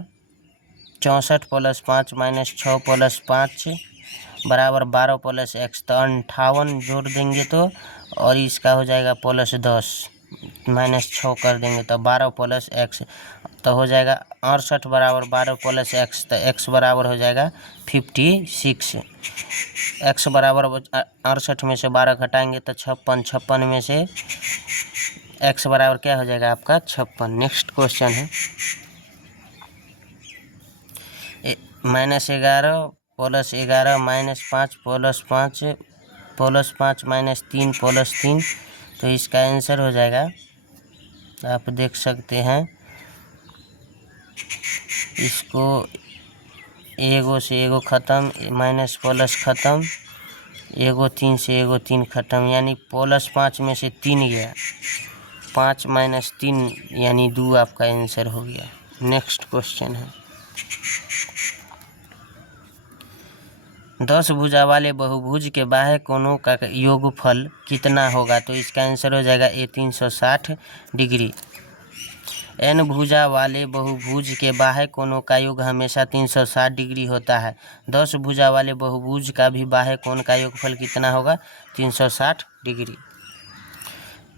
64 + 5 - 6 + 5 = 12 + x, तो 58 जोड़ देंगे तो, और इसका हो जाएगा +10 -6 कर देंगे तो 12 + x, तो हो जाएगा 68 = 12 + x, तो x बराबर हो जाएगा 56। x बराबर 68 में से 12 घटाएंगे तो 56, 56 में से x बराबर क्या हो जाएगा आपका? 56। नेक्स्ट क्वेश्चन है, -11 + 11 -5 + 5 + 5 -3 + 3, तो इसका आंसर हो जाएगा, आप देख सकते हैं इसको, एगो से एगो ख़त्म, माइनस प्लस ख़त्म, एगो 3 से एगो 3 ख़त्म, यानी +5 में से 3 गया, 5 - 3 यानी 2 आपका आंसर हो गया। नेक्स्ट क्वेश्चन है, 10 भुजा वाले बहुभुज के बाह्य कोणों का योगफल कितना होगा? तो इसका आंसर हो जाएगा A, 360 डिग्री। n भुजा वाले बहुभुज के बाह्य कोणों का योग हमेशा 360 डिग्री होता है। 10 भुजा वाले बहुभुज का भी बाह्य कोण का योगफल कितना होगा? 360 डिग्री।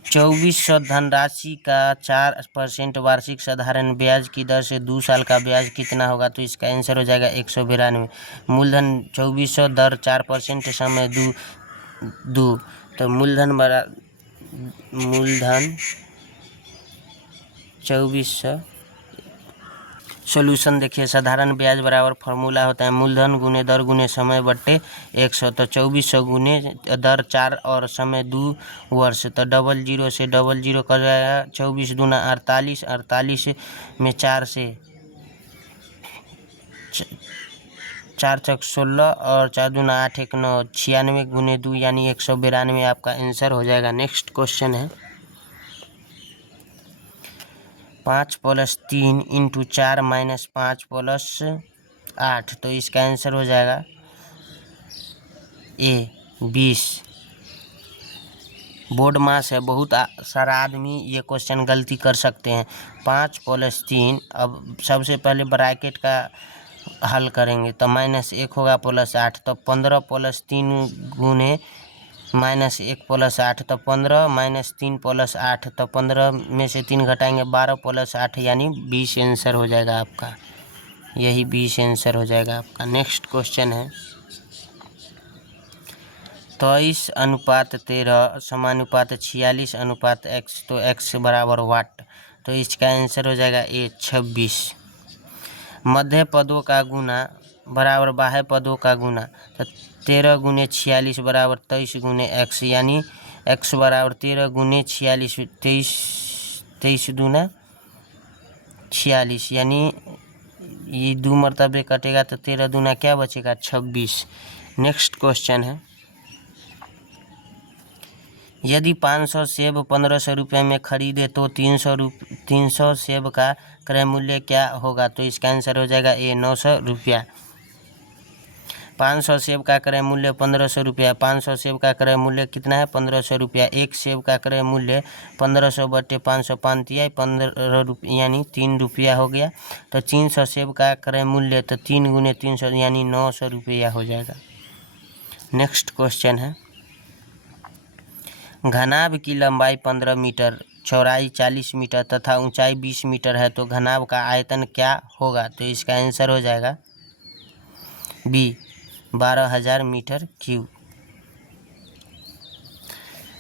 2400 धनराशि का 4% वार्षिक साधारण ब्याज की दर से 2 साल का ब्याज कितना होगा? तो इसका आंसर हो जाएगा 192। मूलधन 2400, दर 4%, समय 2, तो मूलधन 2400। सोल्यूशन देखिए, साधारण ब्याज बराबर फार्मूला होता है मूलधन गुने दर गुने समय बट्टे 100, तो 2400 गुने दर 4 और समय 2 वर्ष, तो 00 से डबल जीरो कर जाएगा। 24 दूना 48, 48 में 4 से 4 चक 16 और 4 दूना 8, 1 9, 96 गुने 2 यानी 192 आपका आंसर हो जाएगा। नेक्स्ट क्वेश्चन है, 5 + 3 × 4 - 5 + 8, तो इसका आंसर हो जाएगा A, 20। बोर्ड मास है, बहुत सारा आदमी ये क्वेश्चन गलती कर सकते हैं। 5 + 3, अब सबसे पहले ब्रैकेट का हल करेंगे तो -1 होगा +8, तो 15 + 3 गुने -1 + 8, तो 15 - 3 + 8, तो 15 में से 3 घटाएंगे 12 + 8 यानी 20 आंसर हो जाएगा आपका, यही 20 आंसर हो जाएगा आपका। नेक्स्ट क्वेश्चन है, 23:13 समानुपात 46:x, तो x बराबर वाट, तो इसका आंसर हो जाएगा A, 26। मध्य पदों का गुना बराबर बाह्य पदों का गुना, तो 13 गुने 46 बराबर 23 गुने x, यानी x बराबर 13 गुने 46, 23 दूना 46, यानी ये 2 मरतबे कटेगा तो 13 दूना क्या बचेगा 26। नेक्स्ट क्वेश्चन है, यदि 500 सेब 1500 रुपये में खरीदे तो 300 सेब का क्रय मूल्य क्या होगा? तो इसका आंसर हो जाएगा ए 900 रुपया। 500 सेब का क्रय मूल्य 1500 रुपया। 500 सेब का क्रय मूल्य कितना है? 1500 रुपया। एक सेब का क्रय मूल्य 1500 बटे 500 पानतिया 15 रुपया यानी 3 रुपया हो गया। तो 300 सेब का क्रय मूल्य तो 3 गुने 300 यानी 900 रुपया हो जाएगा। नेक्स्ट क्वेश्चन है, घनाभ की लंबाई 15 मीटर, चौड़ाई 40 मीटर तथा ऊंचाई 20 मीटर है तो घनाभ का आयतन क्या होगा? तो इसका आंसर हो जाएगा बी 12,000 मीटर क्यूब।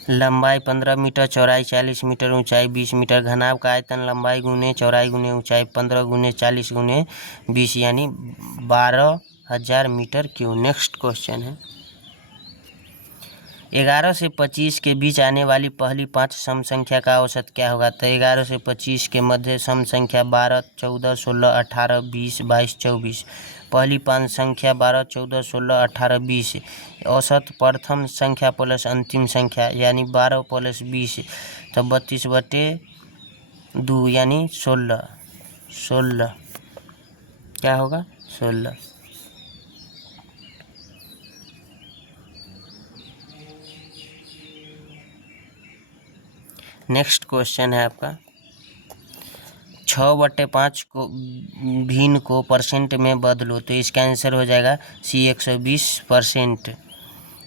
लंबाई 15 मीटर, चौड़ाई 40 मीटर, ऊंचाई 20 मीटर। घनाभ का आयतन लंबाई गुने चौड़ाई गुने ऊंचाई 15 गुने 40 गुने 20 यानी 12,000 मीटर क्यूब। नेक्स्ट क्वेश्चन है, 11 से 25 के बीच आने वाली पहली 5 सम संख्या का औसत क्या होगा? तो 11 से 25 के मध्य सम संख्या 12, 14, 16, 18, 20, 22, 24। पहली 5 संख्या 12, 14, 16, 18, 20। औसत प्रथम संख्या प्लस अंतिम संख्या यानी 12 प्लस 20 तो 32 बटे 2 यानी 16 क्या होगा 16। नेक्स्ट क्वेश्चन है आपका, 6/5 को भिन्न को परसेंट में बदलो तो इसका आंसर हो जाएगा सी 120%।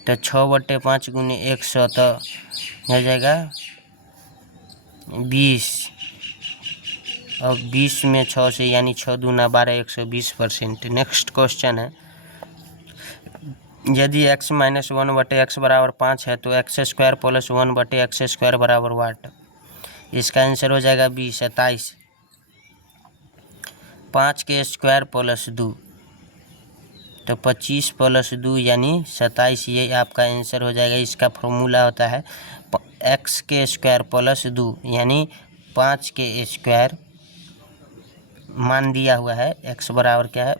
तो 6/5 गुने 100 तो हो जाएगा 20 और 20 में 6 से यानी 6 दूना 12 120%। नेक्स्ट क्वेश्चन है, यदि x - 1/x बराबर 5 है तो x² + 1/x² बराबर वाट? इसका आंसर हो जाएगा बी 27। 5 के स्क्वायर प्लस 2 तो 25 + 2 यानी 27, ये आपका आंसर हो जाएगा। इसका फॉर्मूला होता है x के स्क्वायर प्लस 2 यानी 5 के स्क्वायर मान दिया हुआ है x बराबर क्या है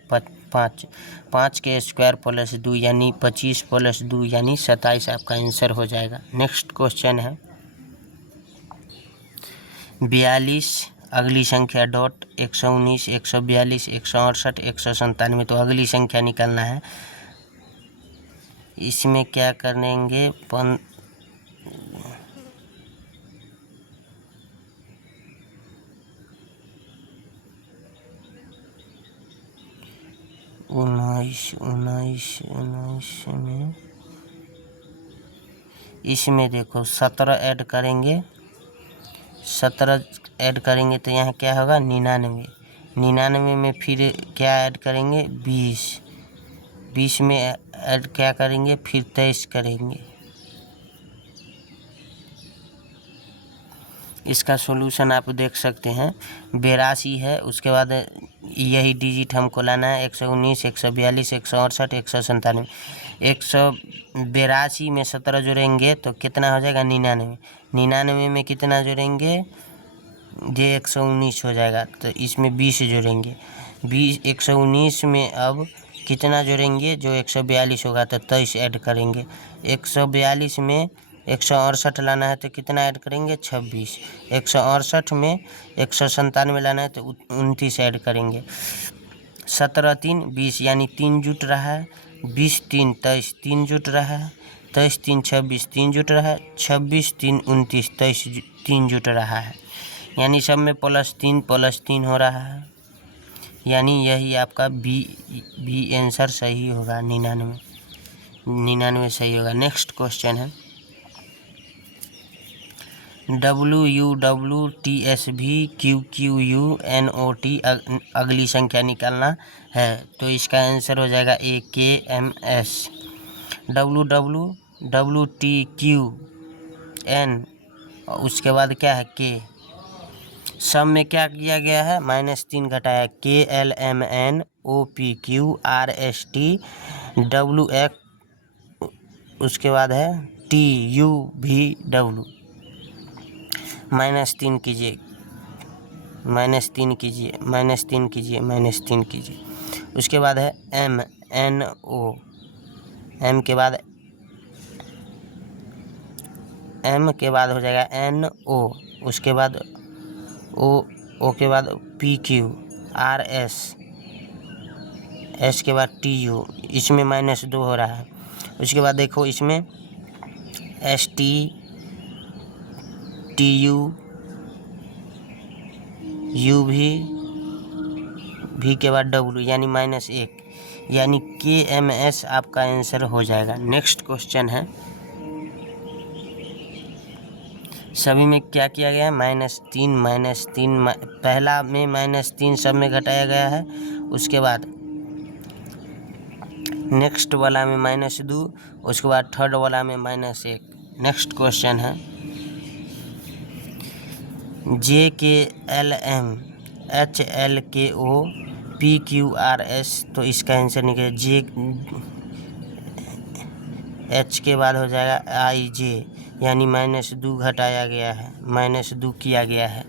5। 5 के स्क्वायर प्लस 2 यानी 25 + 2 यानी 27 आपका आंसर हो जाएगा। नेक्स्ट क्वेश्चन है, 42 अगली संख्या डॉट 119 142 168 197। तो अगली संख्या निकालना है। इसमें क्या करेंगे 19 में इसमें देखो 17 ऐड करेंगे। 17 ऐड करेंगे तो यहाँ क्या होगा 99। 99 में फिर क्या ऐड करेंगे 20 में ऐड क्या करेंगे फिर 23 करेंगे। इसका सॉल्यूशन आप देख सकते हैं 82 है। उसके बाद यही डिजिट हमको लाना है 119 142 168 197। 182 में 17 जोड़ेंगे तो कितना हो जाएगा 99। 99 में कितना जोड़ेंगे ये 119 हो जाएगा। तो इसमें 20 जोड़ेंगे। 119 में अब कितना जोड़ेंगे जो 142 होगा तो 23 ऐड करेंगे। 142 में 168 लाना है तो कितना ऐड करेंगे 26। 168 में 197 लाना है तो 29 ऐड करेंगे। 17 3 20 यानी 3 जुट रहा है। 20 3 23 3 जुट रहा है। 23 3 26 3 जुट रहा है। 26 3 29 23 3 जुट रहा है। यानी सब में +3 हो रहा है। यानी यही आपका बी आंसर सही होगा 99 सही होगा। नेक्स्ट क्वेश्चन है, WU TSV QQU NOT अगली संख्या निकालना है तो इसका आंसर हो जाएगा A KMS। WTQN उसके बाद क्या है K। सब में क्या किया गया है -3 घटाया KLMN OPQ RST WX उसके बाद है TUVW -3 कीजिए -3 कीजिए, -3 कीजिए, -3 कीजिए। उसके बाद है M, NO, M के बाद हो जाएगा NO, उसके बाद O के बाद PQ, RS, S के बाद TU, इसमें -2 हो रहा है। उसके बाद देखो इसमें ST, TU, V के बाद W यानी -1, यानी KMS आपका आंसर हो जाएगा। नेक्स्ट क्वेश्चन है, सभी में क्या किया गया है? -3, पहला में -3 सब में घटाया गया है। उसके बाद नेक्स्ट वाला में -2, उसके बाद थर्ड वाला में -1। नेक्स्ट क्वेश्चन है, JKLM HLKO PQRS, तो इसका आंसर निकले H के बाद हो जाएगा IJ, यानी -2 घटाया गया है, -2 किया गया है।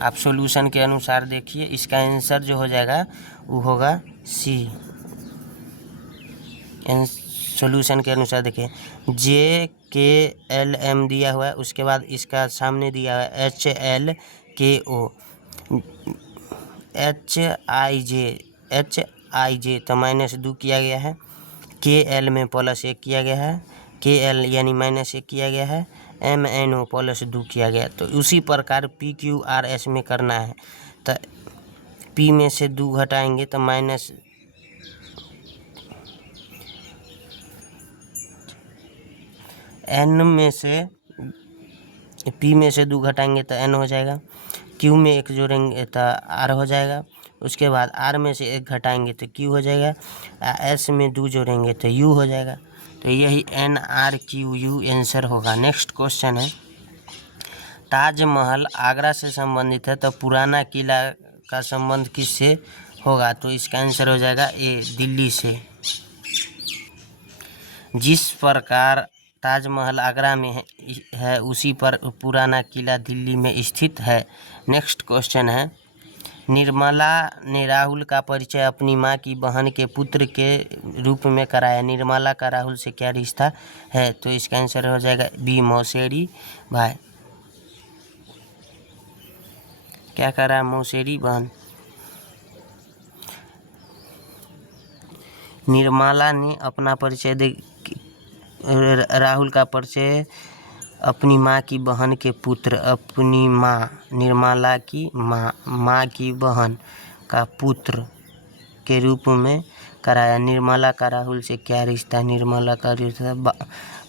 आप सॉल्यूशन के अनुसार देखिए, इसका आंसर जो हो जाएगा वो होगा C। सॉल्यूशन के अनुसार देखिए, JKLM दिया हुआ है, उसके बाद इसका सामने दिया हुआ है HLKO, HIJ, तो -2 किया गया है। KL में +1 किया गया है, KL यानी -1 किया गया है। MNO +2 किया गया। तो उसी प्रकार PQRS में करना है, तो P में से 2 घटाएंगे तो N में से P में से 2 घटाएंगे तो N हो जाएगा। Q में 1 जोड़ेंगे तो R हो जाएगा। उसके बाद R में से 1 घटाएंगे तो Q हो जाएगा। S में 2 जोड़ेंगे तो U हो जाएगा। तो यही NRQU आंसर होगा। नेक्स्ट क्वेश्चन है, ताजमहल आगरा से संबंधित है तो पुराना किला का संबंध किससे होगा? तो इसका आंसर हो जाएगा A, दिल्ली से। जिस प्रकार ताजमहल आगरा में है उसी पर पुराना किला दिल्ली में स्थित है। नेक्स्ट क्वेश्चन है, निर्मला ने राहुल का परिचय अपनी मां की बहन के पुत्र के रूप में कराया। निर्मला का राहुल से क्या रिश्ता है? तो इसका आंसर हो जाएगा B, मौसेरी भाई। क्या करा? मौसेरी बहन। निर्मला ने अपना परिचय राहुल का परिचय अपनी माँ की बहन के पुत्र, अपनी माँ निर्मला की माँ की बहन का पुत्र के रूप में कराया। निर्मला का राहुल से क्या रिश्ता? निर्मला का रिश्ता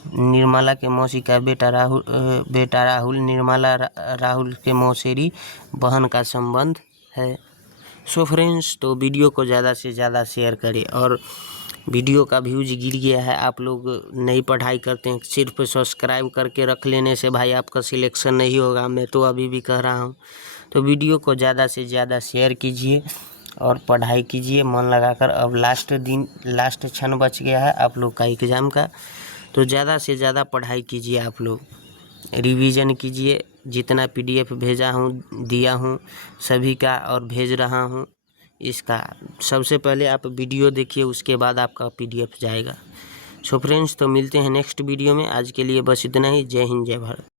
निर्मला के मौसी का बेटा राहुल निर्मला राहुल के मौसेरी बहन का संबंध है। सो फ्रेंड्स, तो वीडियो को ज़्यादा से ज़्यादा शेयर करें। और वीडियो का व्यूज गिर गया है, आप लोग नई पढ़ाई करते हैं, सिर्फ सब्सक्राइब करके रख लेने से भाई आपका सिलेक्शन नहीं होगा। मैं तो अभी भी कह रहा हूँ, तो वीडियो को ज़्यादा से ज़्यादा शेयर कीजिए और पढ़ाई कीजिए मन लगाकर। अब लास्ट क्षण बच गया है आप लोग का एग्ज़ाम का, तो ज़्यादा से ज़्यादा पढ़ाई कीजिए। आप लोग रिवीजन कीजिए, जितना PDF भेजा हूँ दिया हूँ सभी का और भेज रहा हूँ इसका। सबसे पहले आप वीडियो देखिए, उसके बाद आपका PDF जाएगा। सो फ्रेंड्स, तो मिलते हैं नेक्स्ट वीडियो में। आज के लिए बस इतना ही। जय हिंद, जय भारत।